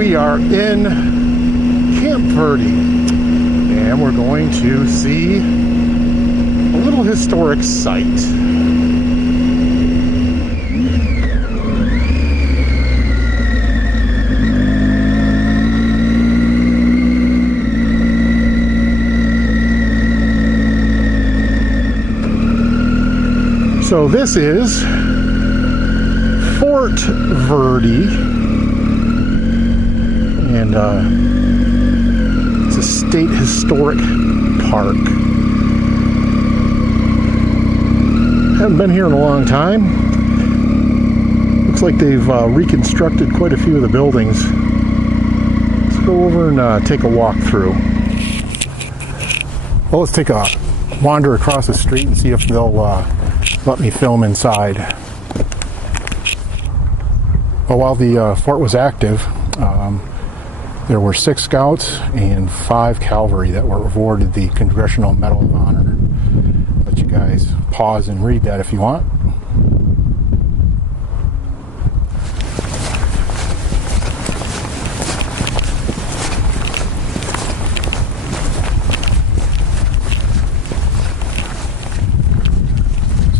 we are in Camp Verde, and we're going to see a little historic site. So this is Fort Verde, and it's a state historic park. Haven't been here in a long time. Looks like they've reconstructed quite a few of the buildings. Let's go over and take a walk through. Well, let's take a wander across the street and see if they'll let me film inside. Well, while the fort was active, there were 6 scouts and 5 cavalry that were awarded the Congressional Medal of Honor. Let you guys pause and read that if you want.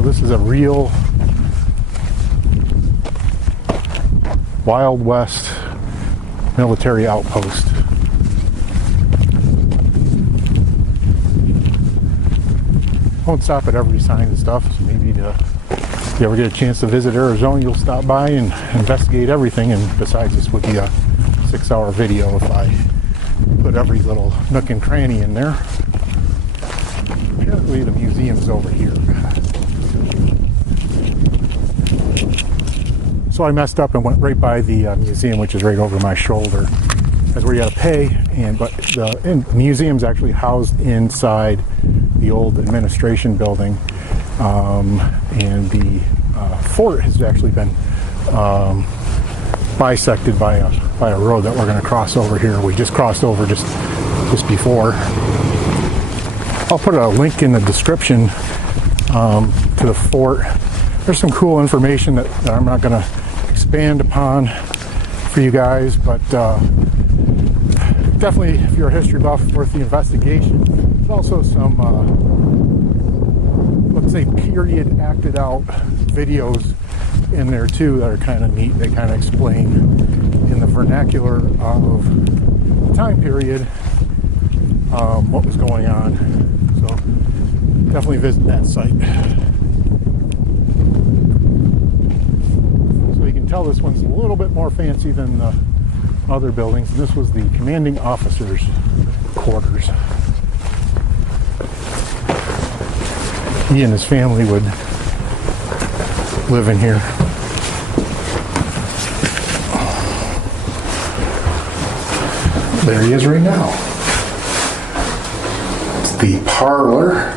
This is a real Wild West military outpost. Won't stop at every sign and stuff, so maybe if you ever get a chance to visit Arizona, you'll stop by and investigate everything. And besides, this would be a 6-hour video if I put every little nook and cranny in there. Apparently the museum's over here. So I messed up and went right by the museum, which is right over my shoulder. That's where you gotta pay, but the museum's actually housed inside the old administration building, and the fort has actually been bisected by a road that we're gonna cross over here. We just crossed over just before. I'll put a link in the description to the fort. There's some cool information that I'm not gonna expand upon for you guys, but definitely, if you're a history buff, worth the investigation. There's also some, let's say, period acted out videos in there too that are kind of neat. They kind of explain in the vernacular of the time period what was going on. So definitely visit that site. Tell this one's a little bit more fancy than the other buildings. And this was the commanding officer's quarters. He and his family would live in here. There he is right now. It's the parlor,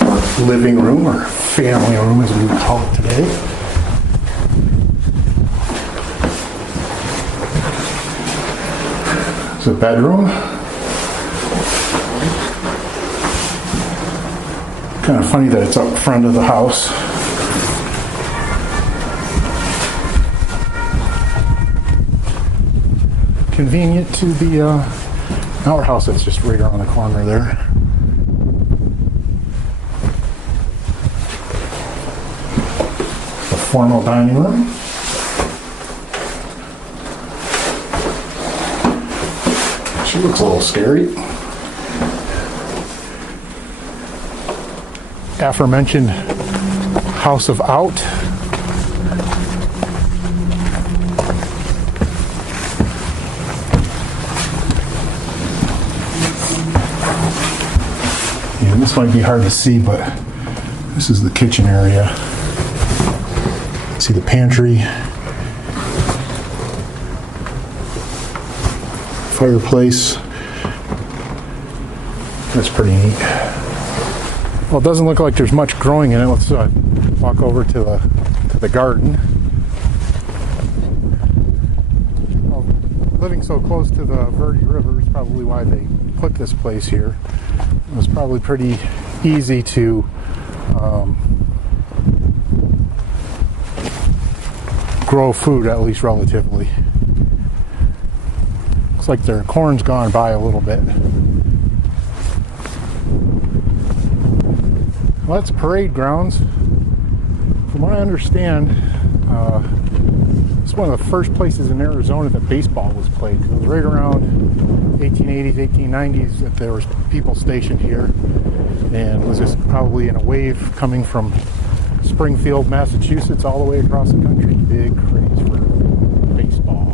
or living room, or family room as we would call it today. It's a bedroom. Kind of funny that it's up front of the house. Convenient to the outhouse that's just right around the corner there. Formal dining room. She looks a little scary. Aforementioned house of out. And this might be hard to see, but this is the kitchen area. See the pantry, fireplace. That's pretty neat. Well, it doesn't look like there's much growing in it. Let's walk over to the garden. Well, living so close to the Verde River is probably why they put this place here. It was probably pretty easy to grow food, at least relatively. Looks like their corn's gone by a little bit. Well, that's parade grounds. From what I understand, it's one of the first places in Arizona that baseball was played. It was right around 1880s, 1890s that there was people stationed here, and it was just probably in a wave coming from Springfield, Massachusetts, all the way across the country. Big craze for baseball.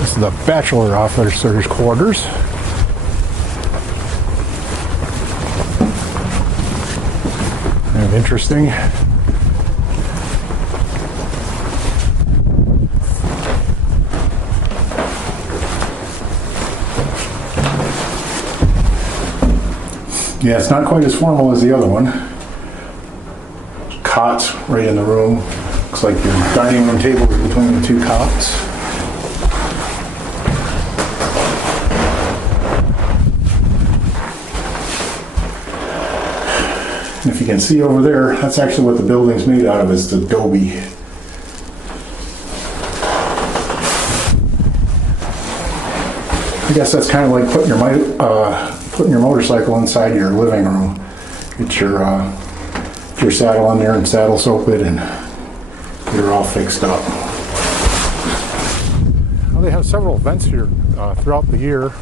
This is the Bachelor officers' quarters. Kind of interesting. Yeah, it's not quite as formal as the other one. Cots right in the room. Looks like your dining room table is between the two cots. And if you can see over there, that's actually what the building's made out of. It's adobe. I guess that's kind of like putting your motorcycle inside your living room. Get your saddle in there and saddle soap it, and you're all fixed up. Well, they have several events here throughout the year.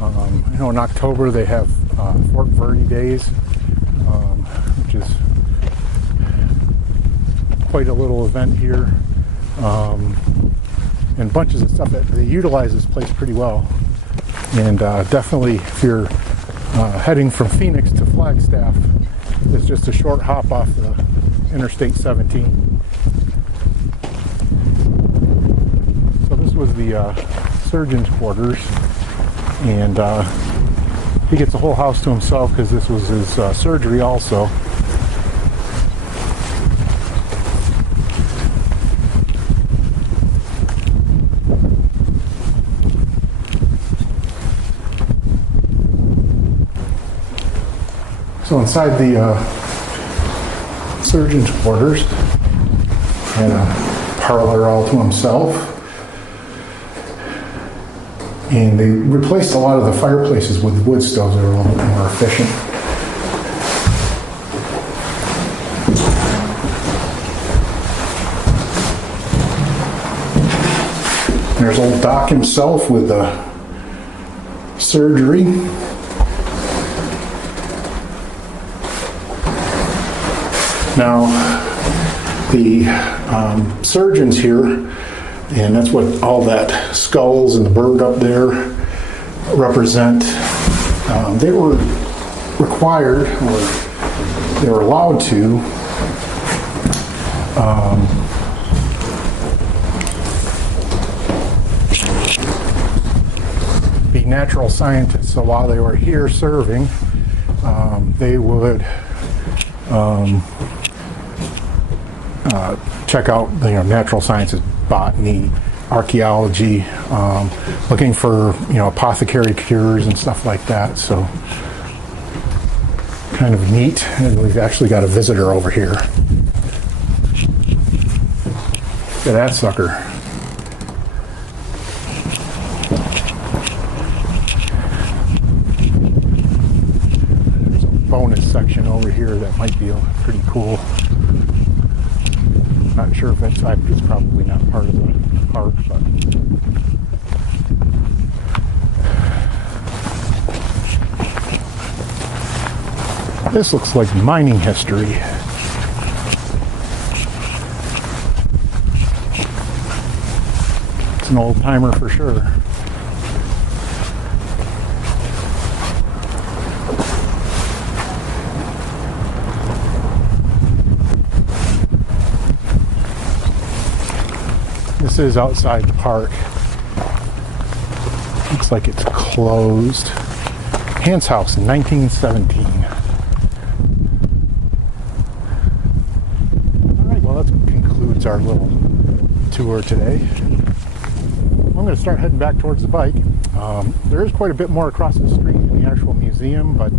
I know in October they have Camp Verde days, which is quite a little event here, and bunches of stuff that they utilize this place pretty well. And definitely, if you're heading from Phoenix to Flagstaff, it's just a short hop off the Interstate 17. So this was the surgeon's quarters, and he gets the whole house to himself because this was his surgery also. So inside the surgeon's quarters, had a parlor all to himself, and they replaced a lot of the fireplaces with wood stoves that are a little bit more efficient. There's old Doc himself with the surgery. Now, the surgeons here, and that's what all that skulls and the bird up there represent, they were required, or they were allowed to, be natural scientists. So while they were here serving, they would check out natural sciences, botany, archaeology, looking for apothecary cures and stuff like that. So kind of neat. And we've actually got a visitor over here. Look at that sucker. There's a bonus section over here that might be pretty cool. Not sure if it's probably not part of the park, but this looks like mining history. It's an old timer for sure. This is outside the park. Looks like it's closed. Hans house in 1917. Alright, well that concludes our little tour today. I'm going to start heading back towards the bike. There is quite a bit more across the street in the actual museum, but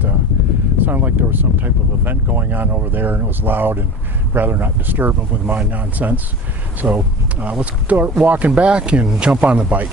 It sounded like there was some type of event going on over there, and it was loud, and rather not disturb them with my nonsense. So let's start walking back and jump on the bike.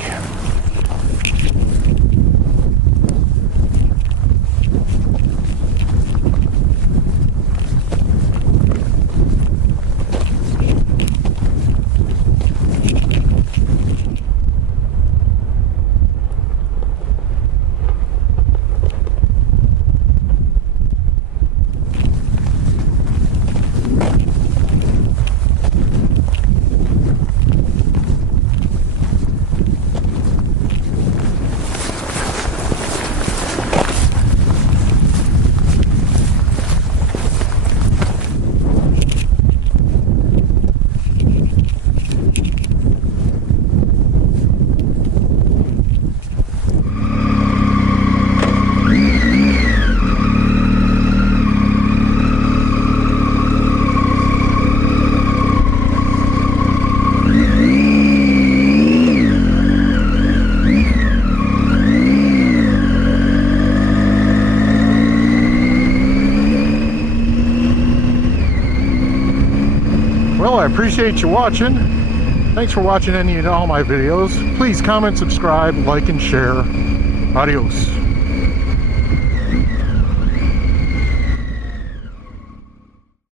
Well, I appreciate you watching. Thanks for watching any and all my videos. Please comment, subscribe, like, and share. Adios.